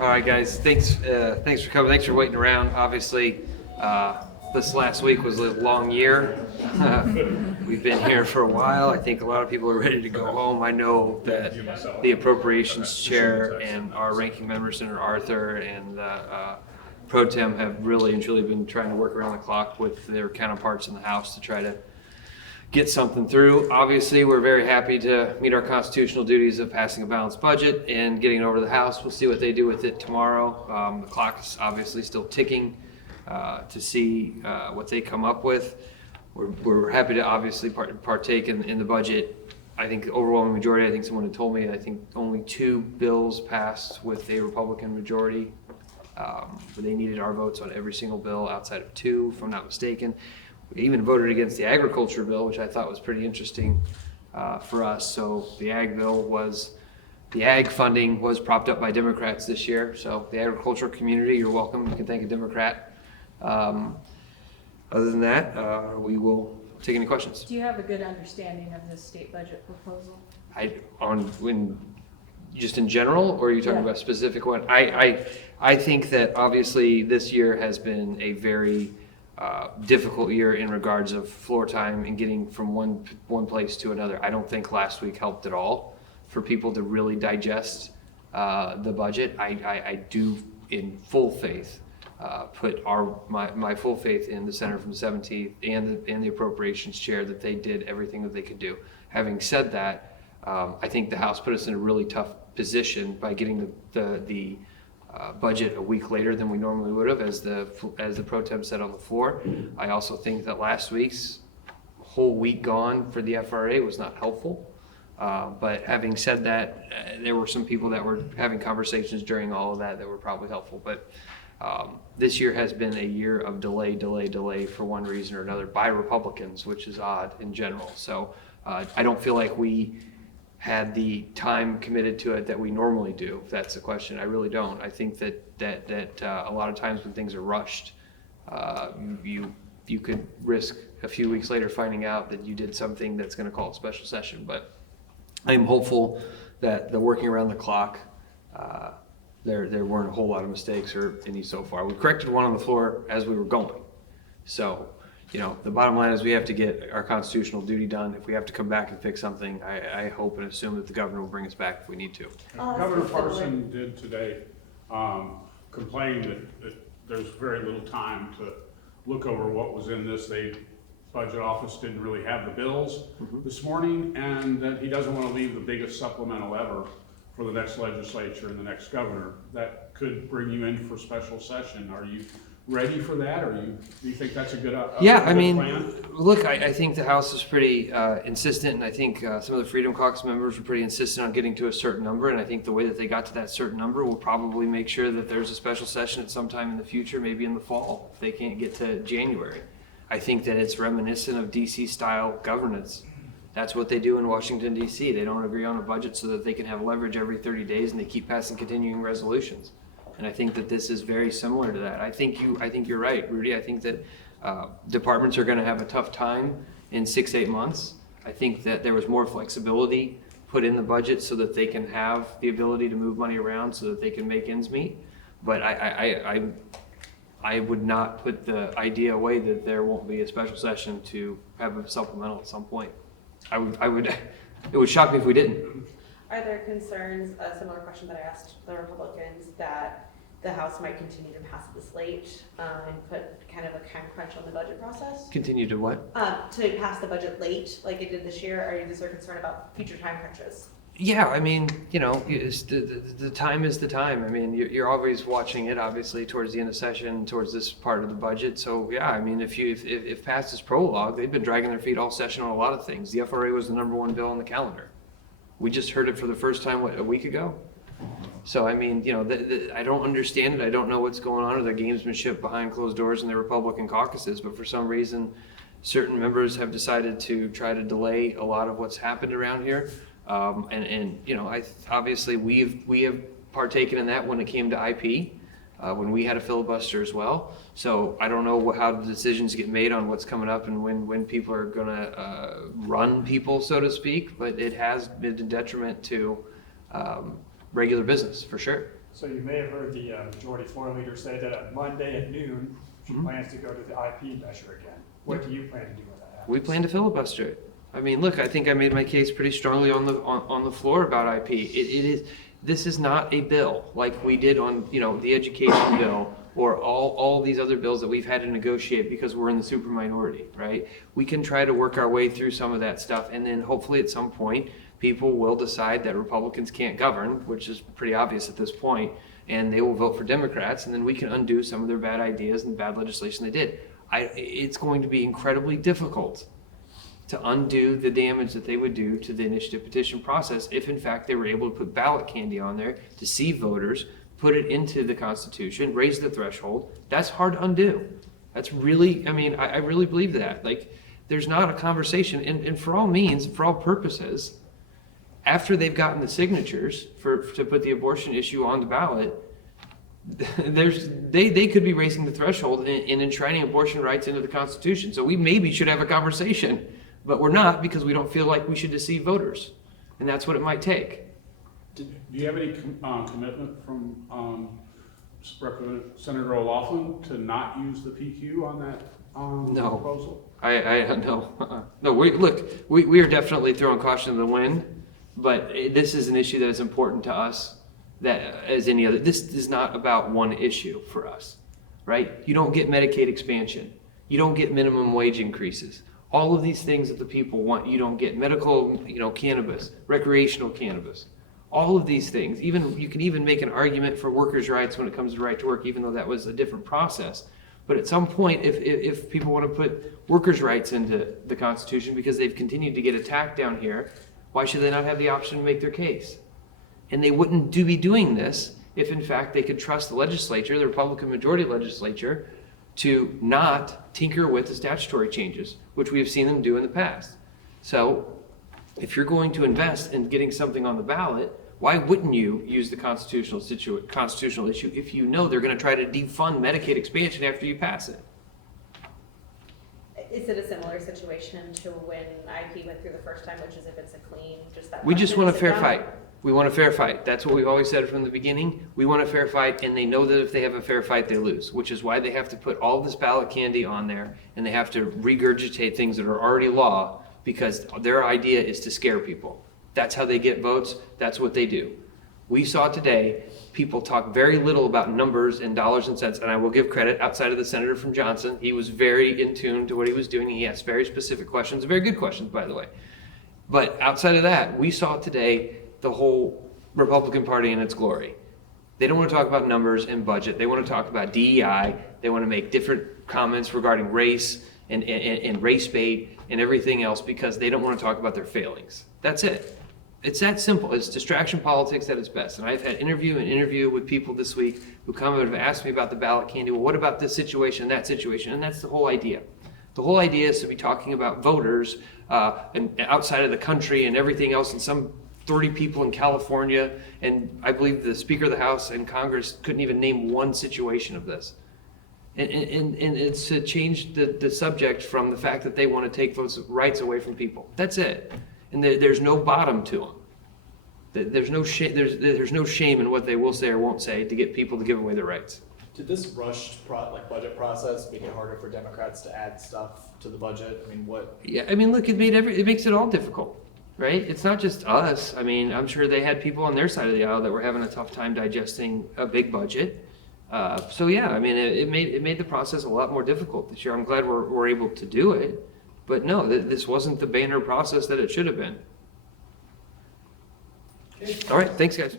All right, guys. Thanks for coming. Thanks for waiting around. Obviously, this last week was a long year. We've been here for a while. I think a lot of people are ready to go home. I know that the appropriations chair and our ranking member, Senator Arthur, and the pro tem have really and truly been trying to work around the clock with their counterparts in the House to try to get something through. Obviously, we're very happy to meet our constitutional duties of passing a balanced budget and getting it over to the House. We'll see what they do with it tomorrow. The clock is obviously still ticking to see what they come up with. We're happy to obviously partake in the budget. I think the overwhelming majority, I think someone had told me, I think only 2 bills passed with a Republican majority. But they needed our votes on every single bill outside of 2, if I'm not mistaken. We even voted against the agriculture bill, which I thought was pretty interesting for us. So the ag funding was propped up by Democrats this year. So the agricultural community, you're welcome. You can thank a Democrat. Other than that, we will take any questions. Do you have a good understanding of the state budget proposal? Just in general, or are you talking about a specific one? I think that obviously this year has been a very difficult year in regards of floor time and getting from one place to another. I don't think last week helped at all for people to really digest the budget. I do, in full faith, put my full faith in the Senator from the 17th and the appropriations chair that they did everything that they could do. Having said that, I think the House put us in a really tough position by getting the budget a week later than we normally would have, as the pro tem said on the floor. I also think that last week's whole week gone for the FRA was not helpful. But having said that, there were some people that were having conversations during all of that were probably helpful. But this year has been a year of delay for one reason or another by Republicans, which is odd in general. So I don't feel like we had the time committed to it that we normally do, if that's the question. I really don't. I think that a lot of times when things are rushed, you could risk a few weeks later finding out that you did something that's going to call a special session. But I'm hopeful that the working around the clock, there weren't a whole lot of mistakes or any so far. We corrected one on the floor as we were going. So, the bottom line is we have to get our constitutional duty done. If we have to come back and fix something, I hope and assume that the governor will bring us back if we need to. Governor Parson did today complain that there's very little time to look over what was in this. Budget office didn't really have the bills this morning, and that he doesn't want to leave the biggest supplemental ever for the next legislature and the next governor. That could bring you in for special session. Are you ready for that, or do you think that's a good plan? Look, I think the House is pretty insistent, and I think some of the Freedom Caucus members were pretty insistent on getting to a certain number, and I think the way that they got to that certain number will probably make sure that there's a special session at some time in the future, maybe in the fall, if they can't get to January. I think that it's reminiscent of DC-style governance. That's what they do in Washington, D.C. They don't agree on a budget so that they can have leverage every 30 days, and they keep passing continuing resolutions. And I think that this is very similar to that. I think you're right, Rudy. I think that departments are going to have a tough time in 6-8 months. I think that there was more flexibility put in the budget so that they can have the ability to move money around so that they can make ends meet. But I would not put the idea away that there won't be a special session to have a supplemental at some point. It would shock me if we didn't. Are there concerns, a similar question that I asked the Republicans, that the House might continue to pass this late and put kind of a time crunch on the budget process? Continue to what? To pass the budget late like it did this year? Is there concern about future time crunches? Yeah, the time is the time. You're always watching it, obviously, towards the end of session, towards this part of the budget. So yeah, if past is prologue, they've been dragging their feet all session on a lot of things. The FRA was the #1 bill on the calendar. We just heard it for the first time, a week ago? So, I don't understand it. I don't know what's going on or the gamesmanship behind closed doors in the Republican caucuses, but for some reason, certain members have decided to try to delay a lot of what's happened around here. Obviously we have partaken in that when it came to IP, when we had a filibuster as well. So I don't know how the decisions get made on what's coming up and when people are gonna run people, so to speak, but it has been a detriment to regular business for sure. So you may have heard the majority floor leader say that on Monday at noon, she plans to go to the IP measure again. What do you plan to do when that happens? We plan to filibuster it. I mean, look, I think I made my case pretty strongly on the floor about IP. This is not a bill like we did on, the education bill or all these other bills that we've had to negotiate because we're in the super minority, right? We can try to work our way through some of that stuff, and then hopefully at some point, people will decide that Republicans can't govern, which is pretty obvious at this point, and they will vote for Democrats, and then we can undo some of their bad ideas and bad legislation they did. It's going to be incredibly difficult to undo the damage that they would do to the initiative petition process if in fact they were able to put ballot candy on there, deceive voters, put it into the Constitution, raise the threshold. That's hard to undo. That's really, I really believe that. Like, there's not a conversation, and for all means, for all purposes, after they've gotten the signatures to put the abortion issue on the ballot, they could be raising the threshold and enshrining abortion rights into the Constitution. So we maybe should have a conversation, but we're not, because we don't feel like we should deceive voters, and that's what it might take. Do you have any commitment from Representative Senator O'Laughlin to not use the PQ on that No. proposal? I no. No, we are definitely throwing caution to the wind, but this is an issue that is important to us that as any other. This is not about one issue for us, right? You don't get Medicaid expansion. You don't get minimum wage increases. All of these things that the people want, you don't get. Medical, cannabis, recreational cannabis. All of these things, you can even make an argument for workers' rights when it comes to right to work, even though that was a different process. But at some point, if people want to put workers' rights into the Constitution because they've continued to get attacked down here, why should they not have the option to make their case? And they wouldn't be doing this if, in fact, they could trust the legislature, the Republican majority legislature, to not tinker with the statutory changes, which we have seen them do in the past. So if you're going to invest in getting something on the ballot, why wouldn't you use the constitutional issue if you know they're going to try to defund Medicaid expansion after you pass it? Is it a similar situation to when IP went through the first time, which is if it's a clean, just that? We just want a fair down? fight. We want a fair fight. That's what we've always said from the beginning. We want a fair fight, and they know that if they have a fair fight, they lose, which is why they have to put all this ballot candy on there, and they have to regurgitate things that are already law, because their idea is to scare people. That's how they get votes. That's what they do. We saw today, people talk very little about numbers and dollars and cents, and I will give credit outside of the senator from Johnson. He was very in tune to what he was doing. He asked very specific questions, very good questions, by the way. But outside of that, we saw today the whole Republican Party in its glory. They don't want to talk about numbers and budget. They want to talk about DEI. They want to make different comments regarding race and race bait and everything else because they don't want to talk about their failings. That's it. It's that simple. It's distraction politics at its best. And I've had interview with people this week who come and have asked me about the ballot candy. Well, what about this situation and that situation? And that's the whole idea. The whole idea is to be talking about voters and outside of the country and everything else, and some 30 people in California, and I believe the Speaker of the House and Congress couldn't even name one situation of this. And it's to change the subject from the fact that they want to take votes rights away from people. That's it. And there's no bottom to them. There's no shame in what they will say or won't say to get people to give away their rights. Did this rushed budget process make it harder for Democrats to add stuff to the budget? I mean, what? Yeah, I mean, look, it makes it all difficult, right? It's not just us. I mean, I'm sure they had people on their side of the aisle that were having a tough time digesting a big budget. So yeah, I mean, it made the process a lot more difficult this year. I'm glad we're able to do it, but no, this wasn't the banner process that it should have been. All right, thanks, guys.